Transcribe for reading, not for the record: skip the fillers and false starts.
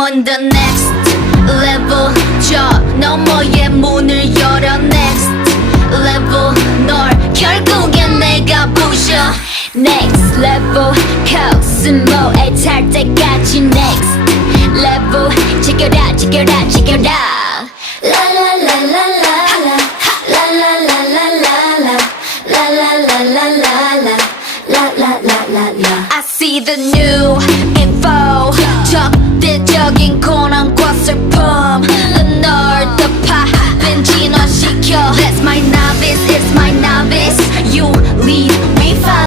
on the next level 저 너머의 문을 열어 next level 널 결국엔 내가 부셔 next level 코스모에 탈 때까지 next level 지켜라 지켜라 지켜라 라라라라라라 라라라라라라 라라라라라라 라라라라라 I see the new info 적대적인